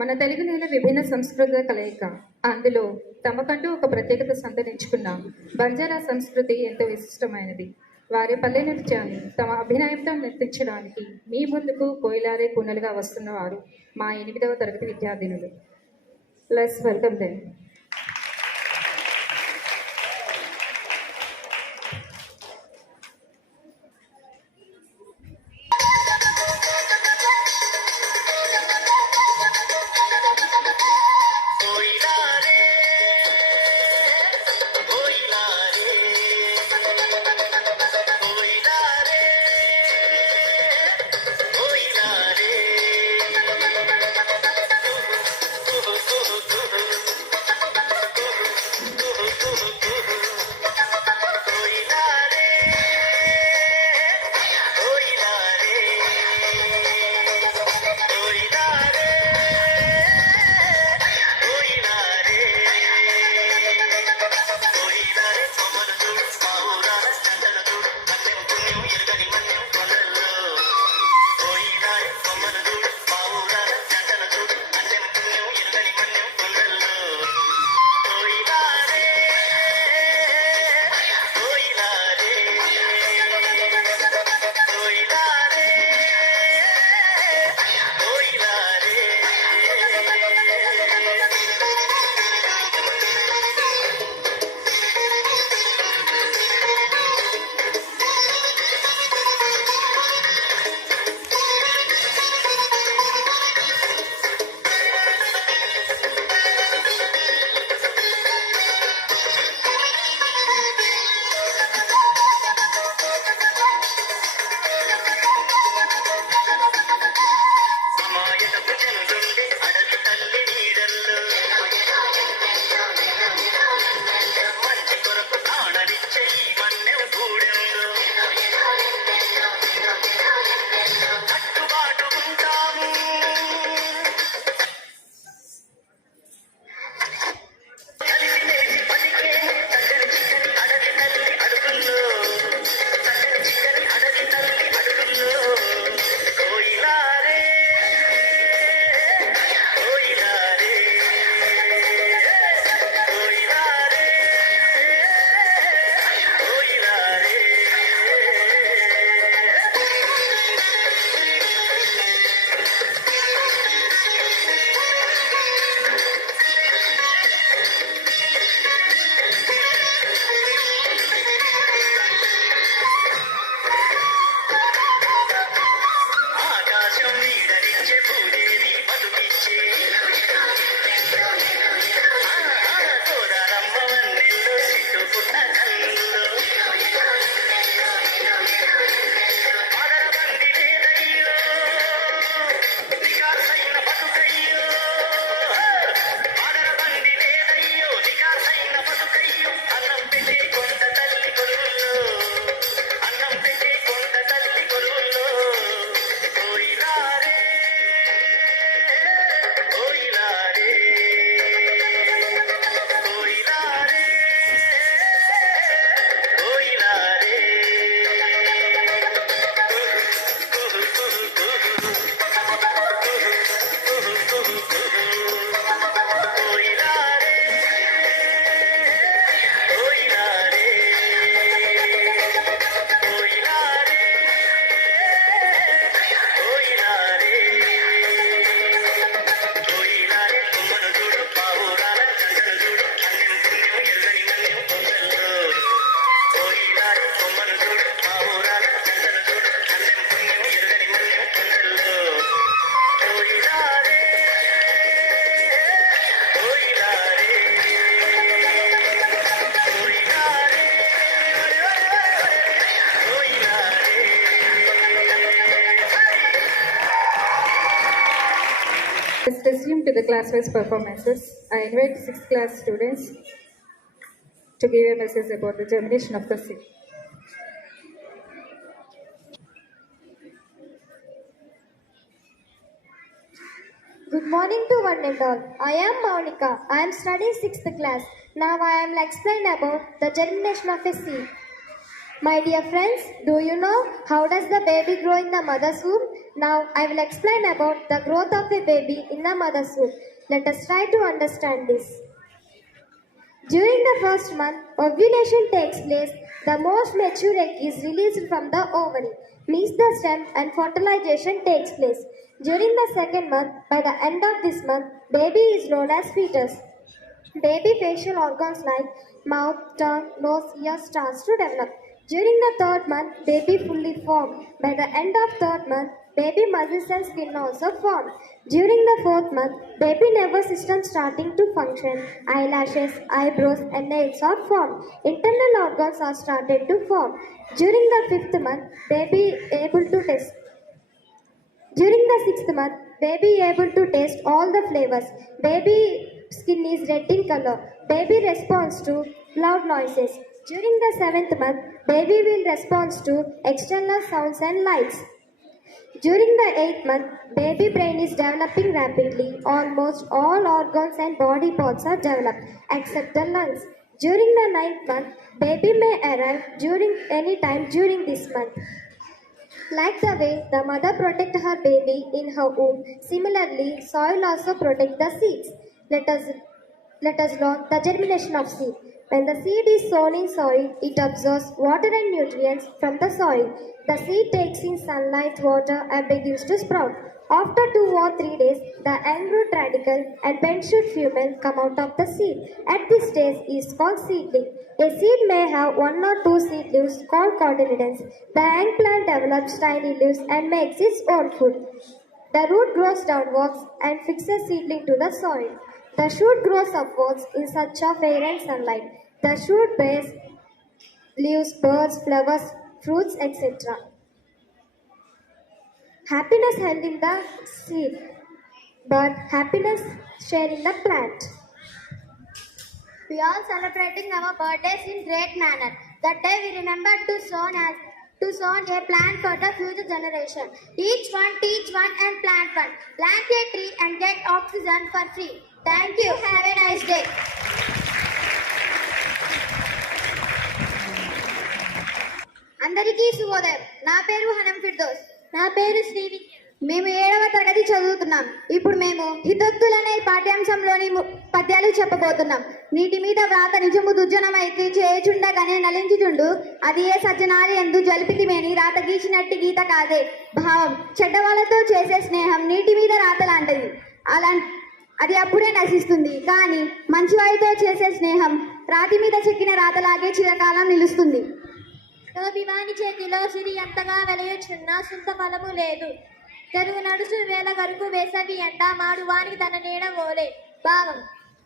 మన తెలుగు నేల విభిన్న సంస్కృతుల కలయిక. అందులో తమకంటూ ఒక ప్రత్యేకత సంతరించుకున్న బంజారా సంస్కృతి ఎంతో విశిష్టమైనది. వారి పల్లె నృత్యాన్ని తమ అభినయంతో నర్తించడానికి మీ ముందుకు కోయిలారే కూనలుగా వస్తున్నవారు మా 8వ తరగతి విద్యార్థినులు. Let's welcome them. Let's resume to the class-wise performances. I invite 6th class students to give a message about the germination of the seed. Good morning to one and all. I am Monica. I am studying 6th class. Now I am explain about the germination of a seed. My dear friends, do you know how does the baby grow in the mother's womb? Now I will explain about the growth of a baby in the mother's womb. Let us try to understand this. During the first month, ovulation takes place. The most mature egg is released from the ovary, meets the stem, and fertilization takes place. During the second month, by the end of this month, baby is known as fetus. Baby facial organs like mouth, tongue, nose, ears starts to develop. During the third month, baby fully formed. By the end of third month, baby muscles and skin also form. During the fourth month, baby nervous system starting to function. Eyelashes, eyebrows, and nails are formed. Internal organs are started to form. During the fifth month, baby able to taste. During the sixth month, baby able to taste all the flavors. Baby skin is red in color. Baby responds to loud noises. During the seventh month, baby will respond to external sounds and lights. During the eighth month, baby brain is developing rapidly. Almost all organs and body parts are developed except the lungs. During the ninth month, baby may arrive during any time during this month. Like the way the mother protects her baby in her womb, similarly, soil also protects the seeds. Let us learn the germination of seed. When the seed is sown in soil, it absorbs water and nutrients from the soil. The seed takes in sunlight, water, and begins to sprout. After 2 or 3 days, the young root radicle and bent shoot female come out of the seed. At this stage is called seedling. A seed may have 1 or 2 seed leaves called cotyledons. The young plant develops tiny leaves and makes its own food. The root grows downwards and fixes seedling to the soil. The shoot grows upwards in search of air and sunlight. The shoot bears leaves, birds, flowers, fruits, etc. Happiness held in the seed, but happiness shared in the plant. We are celebrating our birthdays in great manner. That day we remember to sow a plant for the future generation. Each one, teach one and plant one. Plant a tree and get oxygen for free. Thank you. Have a nice day. అందరికీ శుభోదయం. నా పేరు హనం ఫిర్దోస్. నా పేరు శ్రీవి. మేము 7వ తరగతి చదువుతున్నాం. ఇప్పుడు మేము హితోక్తులనే పాఠ్యాంశంలోని పద్యాలు చెప్పబోతున్నాం. నీటి మీద వ్రాత నిజము దుర్జనమైతే చేయుచుండగానే నలించుచుండు. అది ఏ సజ్జనాలి ఎందు జలిపితిమేని రాత గీచినట్టి గీత కాదే. భావం చెడ్డవాళ్లతో చేసే స్నేహం నీటి మీద రాత లాంటిది. అది అప్పుడే నశిస్తుంది. కానీ మంచివారితో చేసే స్నేహం రాతి మీద చెక్కిన రాతలాగే చిరకాలం నిలుస్తుంది. లోబివాని చేతిలో సిరి ఎంతగా వెలయుచున్నా సుంత ఫలము లేదు. చెరువు నడుచు వేల వరకు వేసవి ఎండ మాడువానికి తన నీడ ఓలే. భావం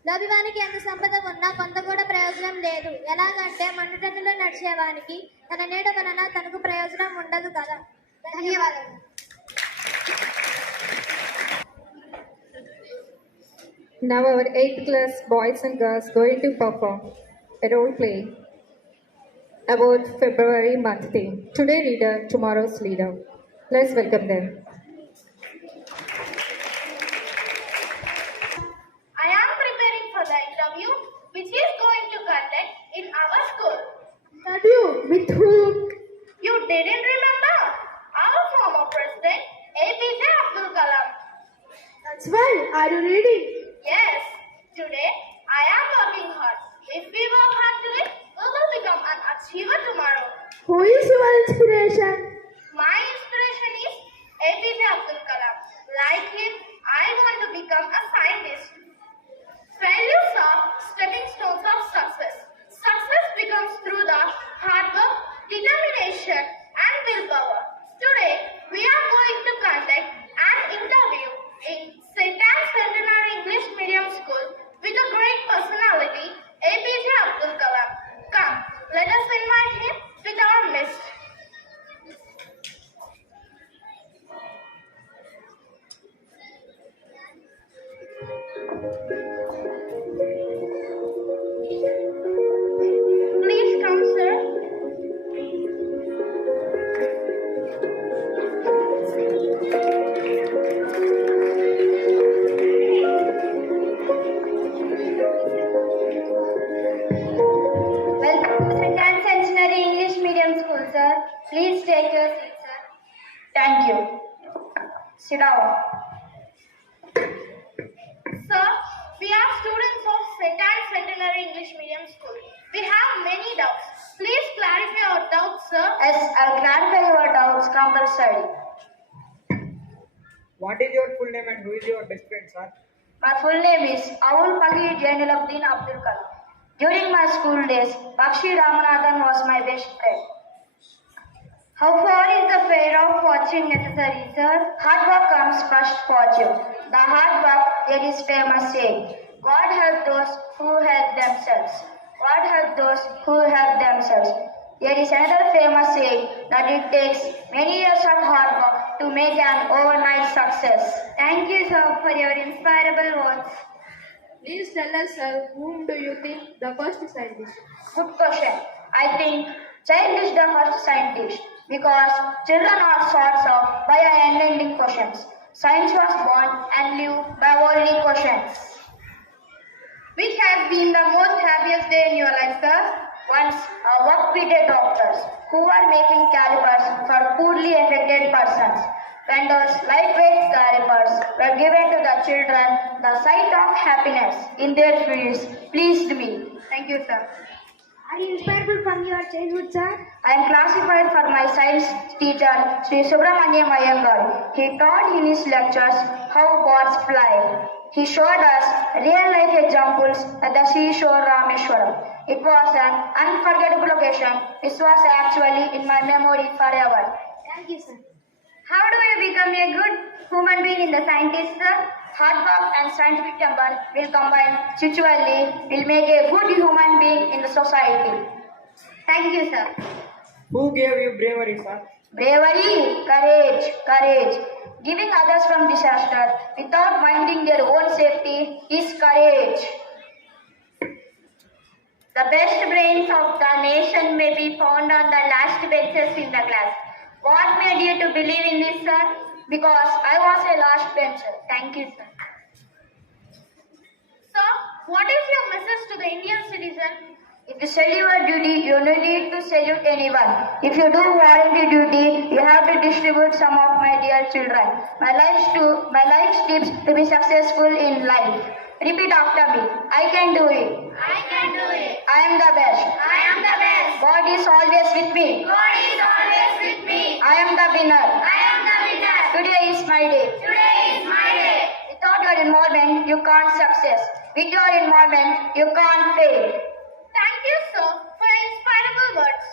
లోబివానికి ఎంత సంపద ఉన్నా కొంత కూడా ప్రయోజనం లేదు. ఎలాగంటే మండుటెండలో నడిచేవానికి తన నీడ వలన తనకు ప్రయోజనం ఉండదు కదా. ధన్యవాదాలు. Now our 8th class boys and girls going to perform a role play about February month theme. Today leader, tomorrow's leader. Let's welcome them. I am preparing for the interview which is going to conduct in our school. Interview with whom? You didn't remember? Our former president, APJ Abdul Kalam. That's well. Are you reading? Yes, today I am working hard. If we work hard today, we will become an achiever tomorrow. Who is your inspiration? My inspiration is APJ Abdul Kalam. Like him, I want to become a scientist. Failures are stepping stones of success. Success becomes through the hard work, determination, and willpower. Today, we are going to conduct an interview in St. Anne's Centenary English Medium School with a great personality, APJ Abdul Kalam. Come, let us invite him with our list. Please come, sir. Welcome to St. Anne's Centenary English Medium School. Primary English Medium School. We have many doubts. Please clarify our doubts, sir. Yes, I'll clarify your doubts compulsory. What is your full name and who is your best friend, sir? My full name is Avul Pagi Jainulabdin Abdul Kalam. During my school days, Bakshi Ramanathan was my best friend. How far is the fear of fortune necessary, sir? Hard work comes first fortune. The hard work, there is famous saying. God help those who help themselves. God help those who help themselves. There is another famous saying that it takes many years of hard work to make an overnight success. Thank you, sir, for your inspirable words. Please tell us, sir, whom do you think the first scientist? Good question. I think child is the first scientist because children are sorts of by unending questions. Science was born and lived by only questions. Which has been the most happiest day in your life, sir? Once I worked with the doctors who were making calipers for poorly affected persons. When those lightweight calipers were given to the children, the sight of happiness in their faces pleased me. Thank you, sir. Are you inspired from your childhood, sir? I am classified for my science teacher, Sri Subramaniam Iyengar. He taught in his lectures how birds fly. He showed us real-life examples at the seashore Rameshwaram. It was an unforgettable occasion. This was actually in my memory forever. Thank you, sir. How do you become a good human being in the scientist, sir? Hard work and scientific temper will combine spiritually, will make a good human being in the society. Thank you, sir. Who gave you bravery, sir? Bravery, courage. Giving others from disaster without minding their own safety is courage. The best brains of the nation may be found on the last benches in the class. What made you to believe in this, sir? Because I was a last bencher. Thank you, sir. Sir, what is your message to the Indian citizen? If you salute your duty, you don't need to salute anyone. If you do voluntary duty, you have to distribute some of my dear children. My life's tips to be successful in life. Repeat after me. I can do it. I can do it. I am the best. I am the best. God is always with me. God is always with me. I am the winner. I am the winner. Today is my day. Today is my day. Without your involvement, you can't success. With your involvement, you can't fail. Thank you, sir, for your inspirable words.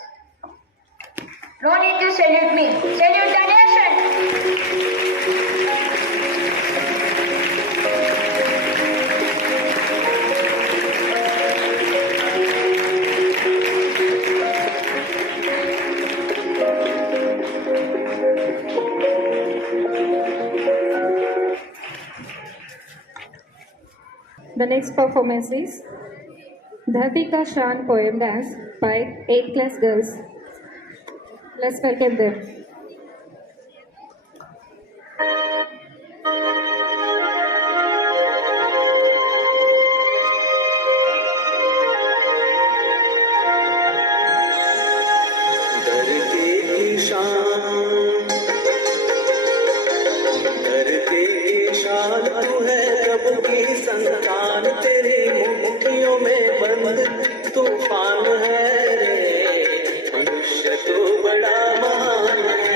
No need to salute me. Salute the nation. The next performance is Dharti Ka Shaan poem dance by 8th class girls. Let's welcome them. संतान तेरी मुट्ठियों में बंद तूफान है रे, मनुष्य तो बड़ा महान है,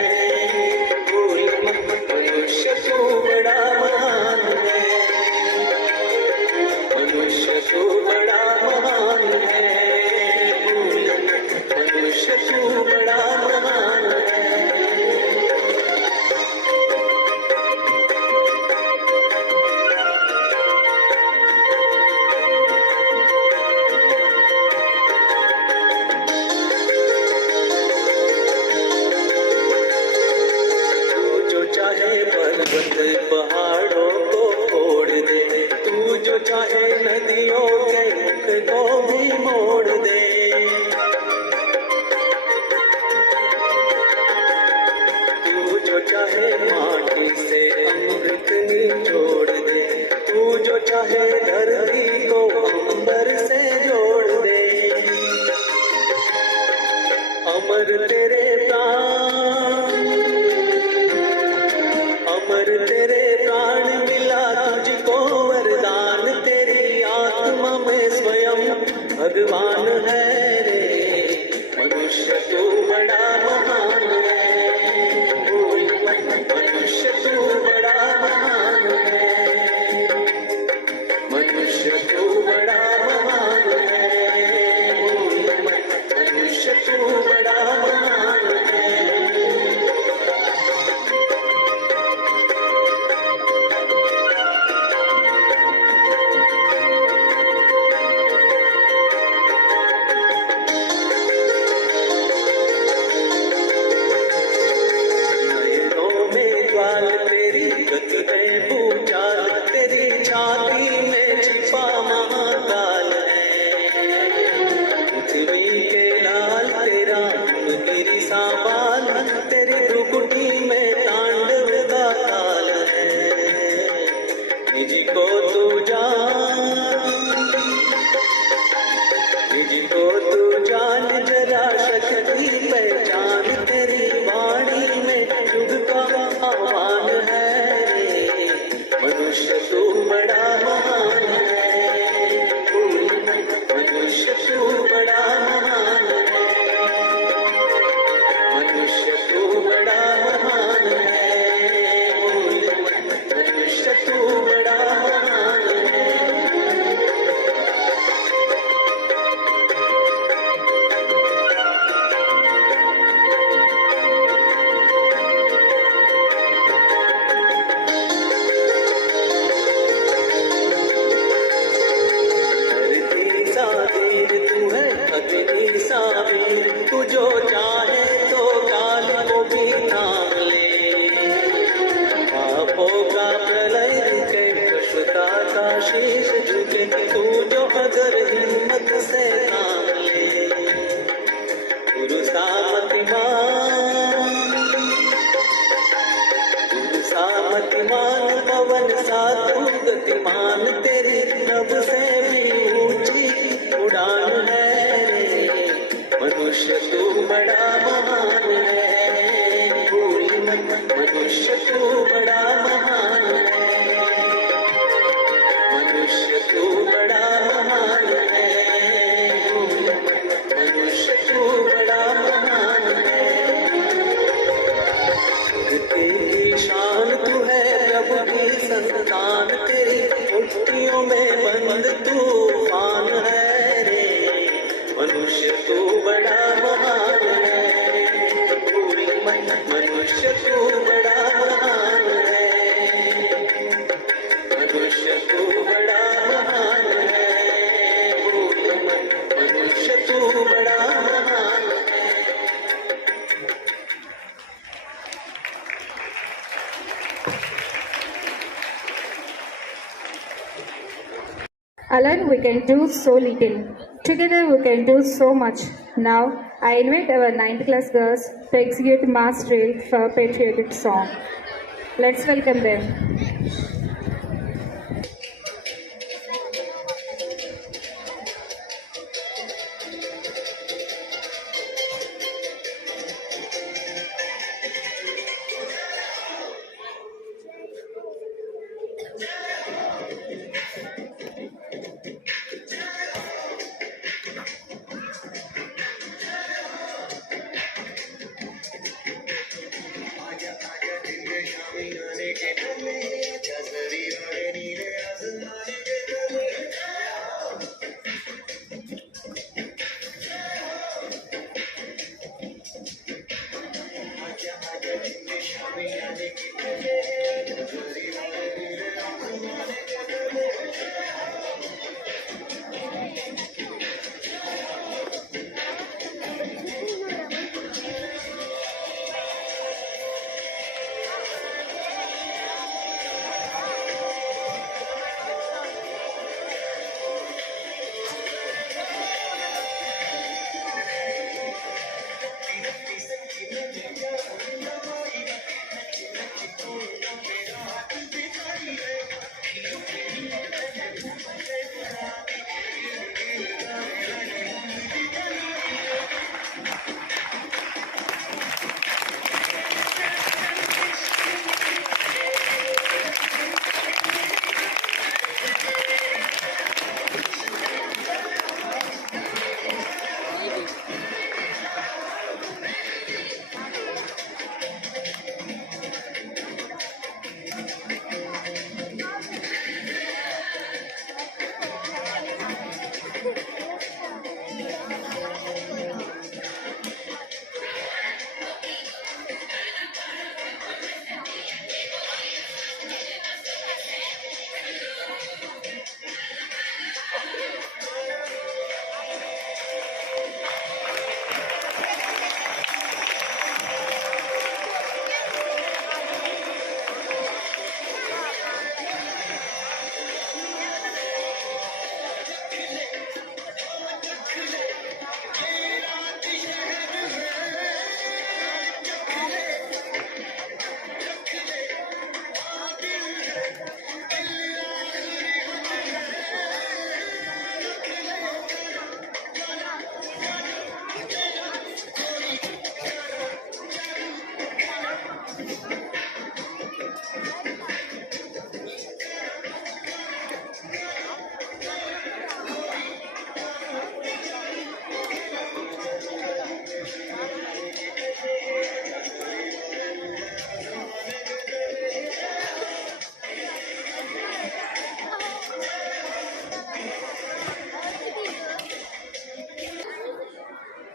भूल मत मनुष्य तो बड़ा महान है, मनुष्य तो बड़ा महान है, भूल मत मनुष्य तो बड़ा महान है। पहाड़ों को फोड़ दे, तू जो चाहे नदियों के मुख को भी मोड़ दे, तू जो चाहे माटी से अमृत निचोड़ दे, तू जो चाहे धरती को अंबर से जोड़ दे, अमर तेरे प्राण, अमर तेरे प्राण मिला तुझको वरदान, तेरी आत्मा में स्वयं छाती में छिपा महाकाल है। पृथ्वी के लाल तेरा गिरी सा बाल, तेरी भ्रुकुटी में तांडव का ताल है। निज को तू जान जरा शक्ति पहचान, तेरी वाणी में युग का आह्वान है। मनुष्य तू बड़ा महान है, मनुष्य तू बड़ा महान है, मनुष्य तू बड़ा महान है, मनुष्य तू बड़ा महान है। सावीर तू जो चाहे तो काल को भी थाम ले। पापों का प्रलय के पशुता का शीश झुके, तू जो अगर हिम्मत से थाम ले। गुरु सामतिमान पवन सा तू गतिमान, तेरी नभ से भी ऊंची उड़ान है। मनुष्य तू बड़ा महान है, मनुष्य तू बड़ा महान है, मनुष्य तू बड़ा महान है, मनुष्य तू बड़ा महान है। तेरी शान तू है प्रभु की संतान, तेरी मुट्ठियों में बंद तूफान है रे। मनुष्य तू बड़ा महान है, मनुष्य तू बड़ा महान है, मनुष्य तू बड़ा महान है, मनुष्य तू बड़ा महान है। Alone we can do so little. Together we can do so much. Now I invite our 9th class girls to execute mass drill for patriotic song. Let's welcome them. आजा आजा दिन में शामी आने के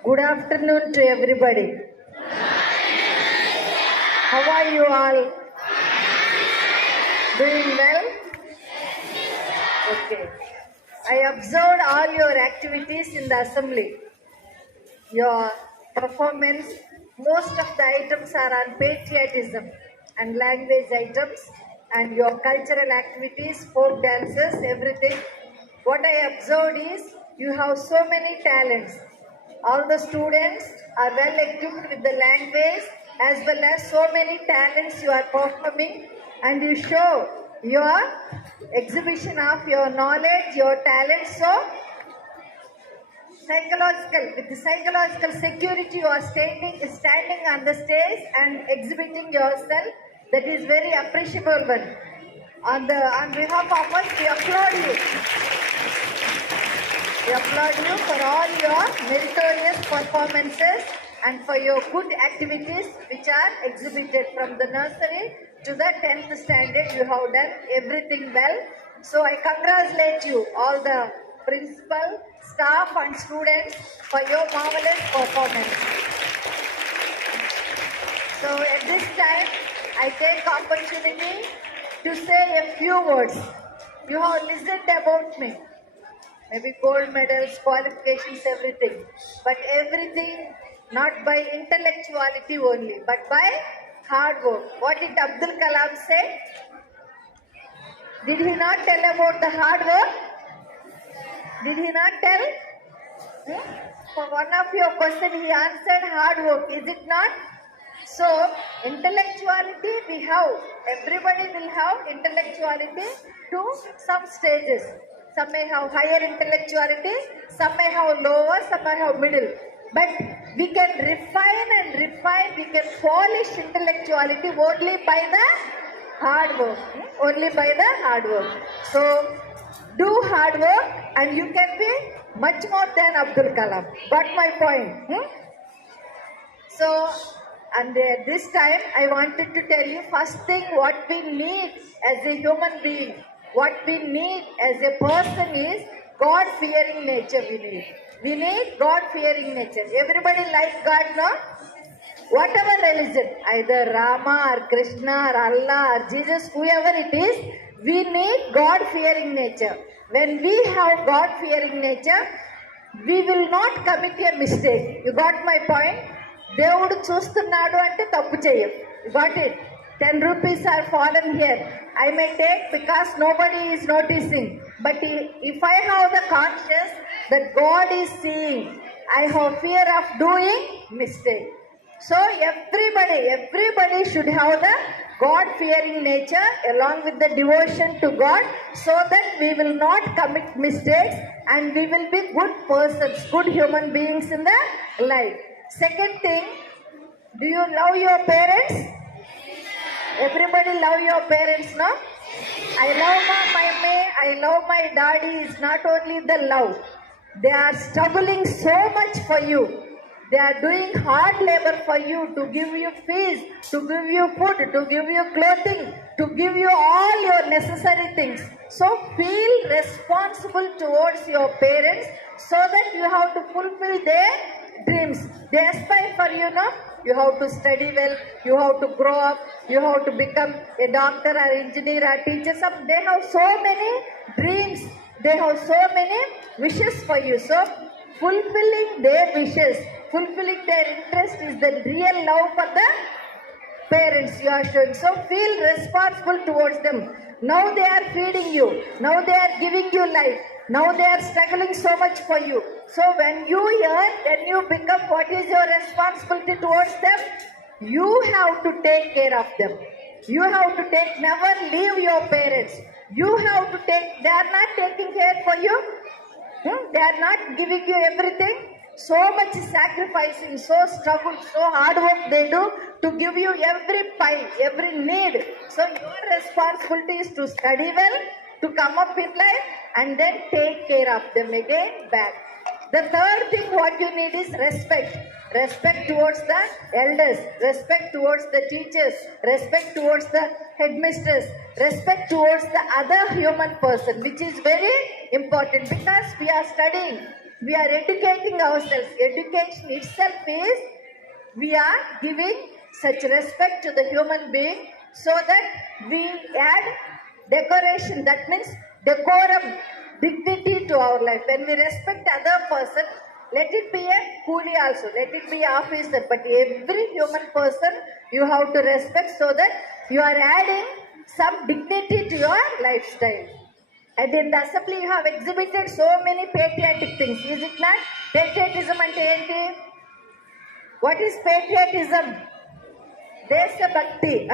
Good afternoon to everybody. How are you all? Doing well? Okay. I observed all your activities in the assembly. Your performance, most of the items are on patriotism and language items, and your cultural activities, folk dances, everything. What I observed is you have so many talents. All the students are well equipped with the language as well as so many talents you are performing, and you show your exhibition of your knowledge, your talent. So with the psychological security, you are standing on the stage and exhibiting yourself. That is very appreciable one. On behalf of us, we applaud you. We applaud you for all your meritorious performances and for your good activities which are exhibited from the nursery to the 10th standard. You have done everything well. So I congratulate you, all the principal, staff and students, for your marvelous performance. So at this time, I take opportunity to say a few words. You have listened about me. Maybe gold medals, qualifications, everything. But everything not by intellectuality only, but by hard work. What did Abdul Kalam say? Did he not tell about the hard work? Did he not tell? For one of your questions, he answered hard work. Is it not? So, intellectuality we have. Everybody will have intellectuality to some stages. Some may have higher intellectuality, some may have lower, some may have middle. But we can refine, we can polish intellectuality only by the hard work. Only by the hard work. So, do hard work and you can be much more than Abdul Kalam. Got my point? So, and this time I wanted to tell you first thing what we need as a human being. What we need as a person is God-fearing nature we need. We need God-fearing nature. Everybody likes God, no? Whatever religion, either Rama or Krishna or Allah or Jesus, whoever it is, we need God-fearing nature. When we have God-fearing nature, we will not commit a mistake. You got my point? దేవుడు చూస్తున్నాడు అంటే తప్పు చేయం. You got it? 10 rupees are fallen here. I may take because nobody is noticing. But if I have the conscience that God is seeing, I have fear of doing mistake. So everybody should have the God-fearing nature along with the devotion to God, so that we will not commit mistakes and we will be good persons, good human beings in the life. Second thing, do you love your parents? Everybody love your parents, no? I love my daddy is not only the love. They are struggling so much for you. They are doing hard labor for you to give you fees, to give you food, to give you clothing, to give you all your necessary things. So feel responsible towards your parents so that you have to fulfill their dreams. They aspire for you, no? You have to study well, you have to grow up, you have to become a doctor or engineer or teacher. They have so many dreams, they have so many wishes for you. So fulfilling their wishes, fulfilling their interest is the real love for the parents you are showing. So feel responsible towards them. Now they are feeding you, now they are giving you life, now they are struggling so much for you. So when you earn, then you become, what is your responsibility towards them? You have to take care of them. You have to never leave your parents. You have to they are not taking care for you. They are not giving you everything. So much sacrificing, so struggle, so hard work they do to give you every pie, every need. So your responsibility is to study well, to come up in life and then take care of them again back. The third thing what you need is respect. Respect towards the elders, respect towards the teachers, respect towards the headmistress, respect towards the other human person, which is very important because we are studying. We are educating ourselves. Education itself is we are giving such respect to the human being so that we add decoration, that means decorum, dignity to our life. When we respect other person, let it be a coolie also, let it be officer, but every human person you have to respect so that you are adding some dignity to your lifestyle. And in the assembly you have exhibited so many patriotic things, is it not? Patriotism ante enti? What is patriotism? Desha Bhakti.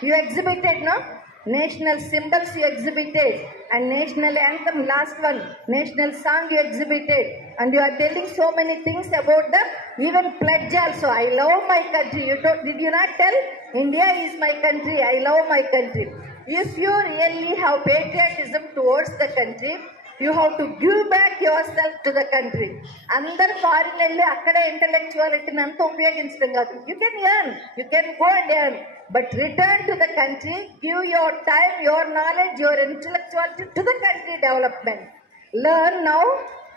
You exhibited, no? National symbols you exhibited, and national anthem, last one, national song you exhibited, and you are telling so many things about the even pledge also. I love my country. Did you not tell? India is my country. I love my country. If you really have patriotism towards the country, you have to give back yourself to the country. Andar foreign elli akkada intellectuality anta upayoginchadam kaadu. You can earn, you can go and earn, but return to the country, give your time, your knowledge, your intellectuality to the country development. Learn now,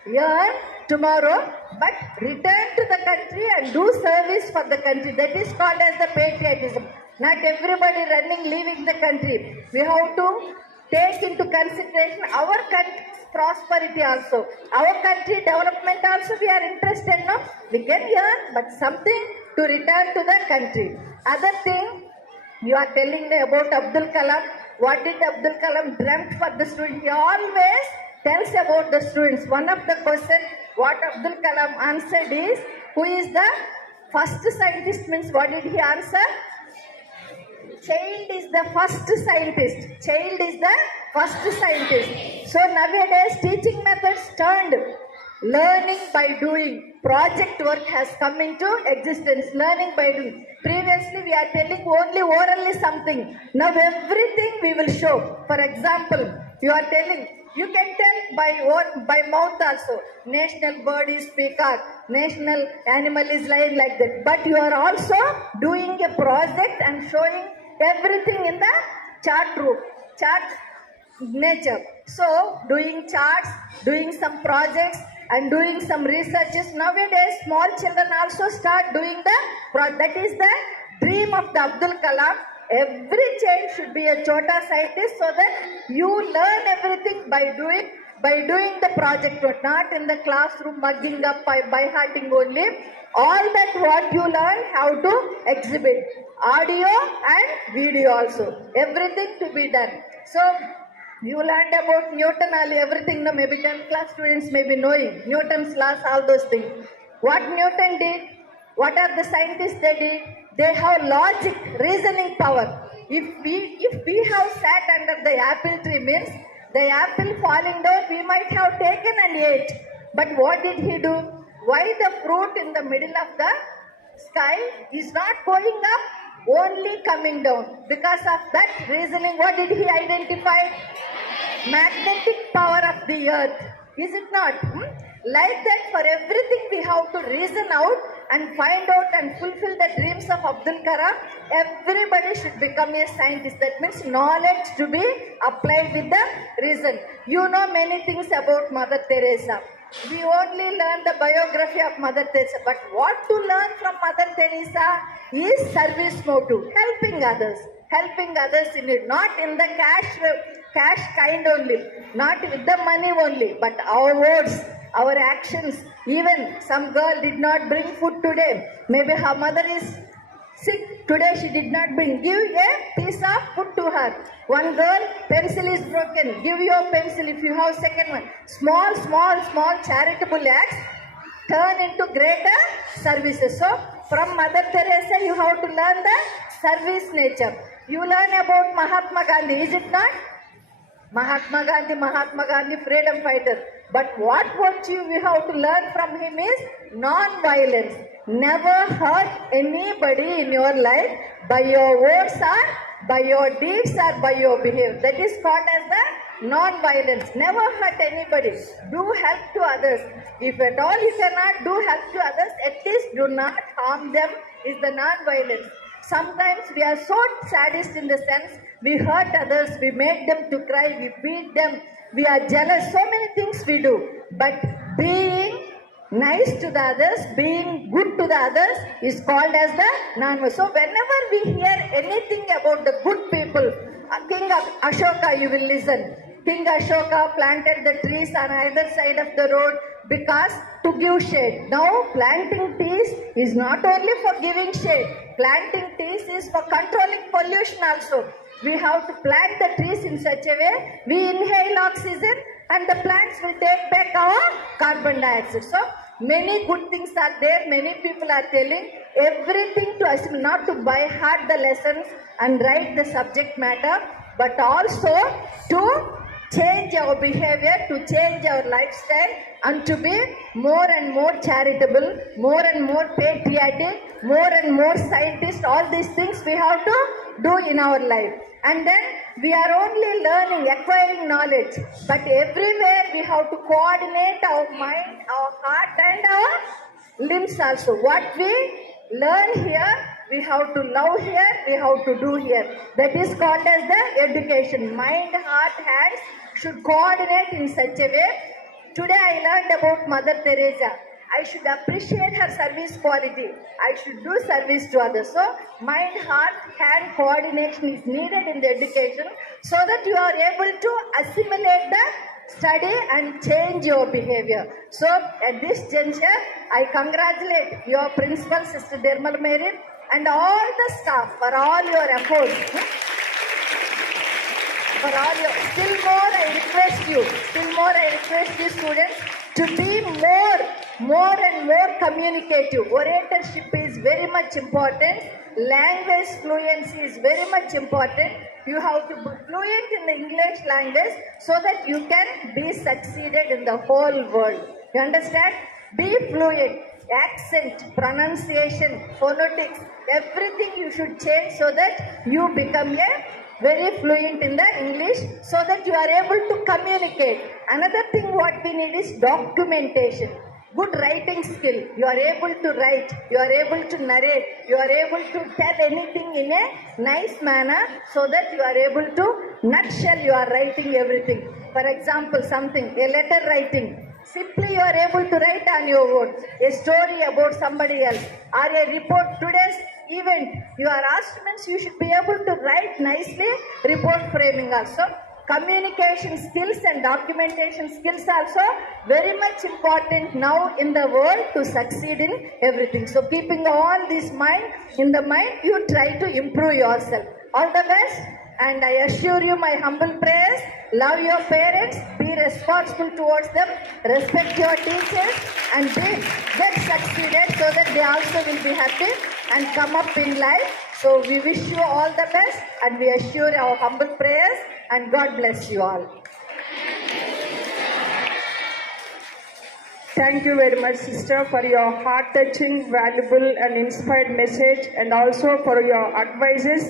earn tomorrow, but return to the country and do service for the country. That is called as the patriotism. Not everybody running, leaving the country. We have to take into consideration our country's prosperity also. Our country development also we are interested in. No? We can earn, but something to return to the country. Other thing, you are telling me about Abdul Kalam. What did Abdul Kalam dreamt for the students? He always tells about the students. One of the questions what Abdul Kalam answered is, who is the first scientist? Means what did he answer? Child is the first scientist. Child is the first scientist. So nowadays teaching methods turned. Learning by doing. Project work has come into existence. Learning by doing. Previously we are telling only orally something. Now everything we will show. For example, you are telling, you can tell by mouth also. National bird is peacock. National animal is lion, like that. But you are also doing a project and showing everything in the chart room, chart nature. So doing charts, doing some projects and doing some researches. Nowadays small children also start doing that is the dream of the Abdul Kalam. Every child should be a Chota scientist so that you learn everything by doing the project work, not in the classroom mugging up by hearting only. All that what you learn, how to exhibit. Audio and video also. Everything to be done. So, you learned about Newton, everything, no, maybe 10th class students may be knowing. Newton's laws, all those things. What Newton did, what are the scientists they did? They have logic, reasoning power. If we have sat under the apple tree, means the apple falling down, we might have taken and ate. But what did he do? Why the fruit in the middle of the sky is not going up, only coming down? Because of that reasoning, what did he identify? Magnetic power of the earth. Is it not? Like that, for everything we have to reason out and find out and fulfill the dreams of Abdul Kalam. Everybody should become a scientist. That means knowledge to be applied with the reason. You know many things about Mother Teresa. We only learn the biography of Mother Teresa. But what to learn from Mother Teresa is service motive. Helping others. Helping others in it. Not in the cash kind only. Not with the money only. But our words, our actions. Even some girl did not bring food today. Maybe her mother is sick. Today she did not bring. Give a piece of food to her. One girl, pencil is broken. Give your pencil if you have second one. Small charitable acts turn into greater services. So, from Mother Teresa, you have to learn the service nature. You learn about Mahatma Gandhi, is it not? Mahatma Gandhi, freedom fighter. But what virtue we have to learn from him is non-violence. Never hurt anybody in your life by your words or by your deeds or by your behavior. That is called as the non-violence. Never hurt anybody. Do help to others. If at all you cannot do help to others, at least do not harm them is the non-violence. Sometimes we are so sadist in the sense we hurt others, we make them to cry, we beat them, we are jealous, so many things we do. But being nice to the others, being good to the others is called as the non-Muslim. So whenever we hear anything about the good people, King Ashoka, you will listen. King Ashoka planted the trees on either side of the road because to give shade. Now planting trees is not only for giving shade. Planting trees is for controlling pollution also. We have to plant the trees in such a way we inhale oxygen and the plants will take back our carbon dioxide. So many good things are there. Many people are telling everything to us, not to by heart the lessons and write the subject matter, but also to change our behavior, to change our lifestyle, and to be more and more charitable, more and more patriotic, more and more scientist. All these things we have to do in our life. And then we are only learning, acquiring knowledge, but everywhere we have to coordinate our mind, our heart and our limbs also. What we learn here, we have to love here, we have to do here. That is called as the education. Mind, heart, hands should coordinate in such a way. Today I learned about Mother Teresa. I should appreciate her service quality. I should do service to others. So mind, heart, hand coordination is needed in the education so that you are able to assimilate the study and change your behavior. So at this juncture, I congratulate your principal, Sister Dermal Mary, and all the staff for all your efforts. Still more I request you students to be more and more communicative. Oratorship is very much important. Language fluency is very much important. You have to be fluent in the English language so that you can be succeeded in the whole world. You understand? Be fluent. Accent, pronunciation, phonetics, everything you should change so that you become a very fluent in the English so that you are able to communicate. Another thing what we need is documentation. Good writing skill. You are able to write, you are able to narrate, you are able to tell anything in a nice manner so that you are able to nutshell you are writing everything. For example, a letter writing. Simply you are able to write on your own a story about somebody else or a report. Today's event, you are asked means you should be able to write nicely, report framing also. Communication skills and documentation skills also very much important now in the world to succeed in everything. So keeping all this in the mind, you try to improve yourself. All the best, and I assure you my humble prayers. Love your parents, be responsible towards them, respect your teachers, and get succeeded so that they also will be happy and come up in life. So we wish you all the best, and we assure our humble prayers, and God bless you all. Thank you very much, sister, for your heart-touching, valuable and inspired message, and also for your advices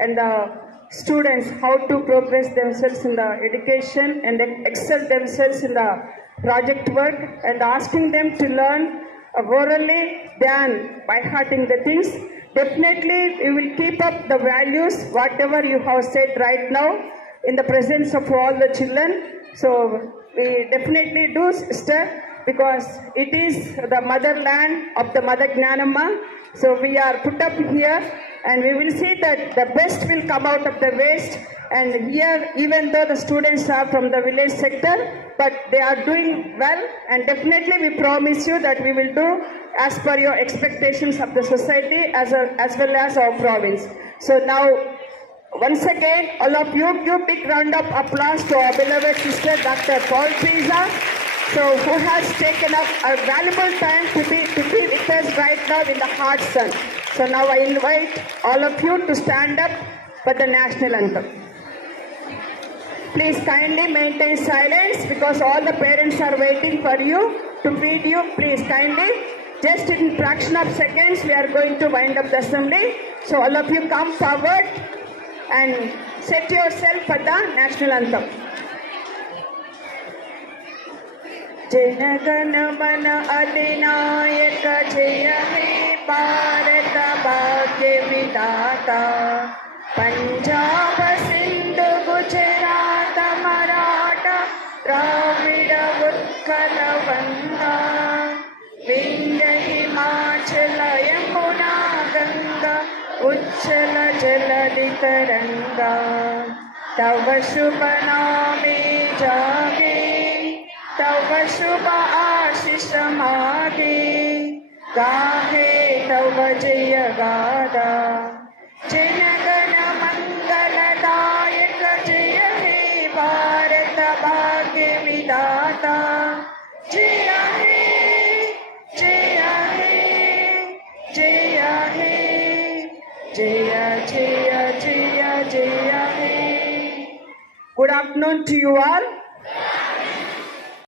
and the students how to progress themselves in the education and then excel themselves in the project work, and asking them to learn orally than by hearting the things. Definitely we will keep up the values whatever you have said right now in the presence of all the children. So we definitely do, sister, because it is the motherland of the Mother Jnanamma. So we are put up here, and we will see that the best will come out of the waste. And here, even though the students are from the village sector, but they are doing well, and definitely we promise you that we will do as per your expectations of the society as well as our province. So now, once again, all of you give big round of applause to our beloved sister, Dr. Paul Teresa, so who has taken up a valuable time to be with us right now in the hot sun. So now I invite all of you to stand up for the national anthem. Please kindly maintain silence because all the parents are waiting for you to feed you. Please kindly, just in fraction of seconds, we are going to wind up the assembly. So all of you come forward and set yourself for the national anthem. Jana Gana Mana Adinayaka Jaya He Bharata Bhagya Vidata Punjab Sindhu Gujarat Maratha Dravida Utkala Vanda चंचल जलधि तरंगा तव शुभ नामे जागे तव शुभ आशीष मागे गाहे तव जय गादा जन गण मंगलदायक जय हे भारत भाग्य विधाता जय हे जय हे जय हे जय जय जय जय हे. Good afternoon to you all.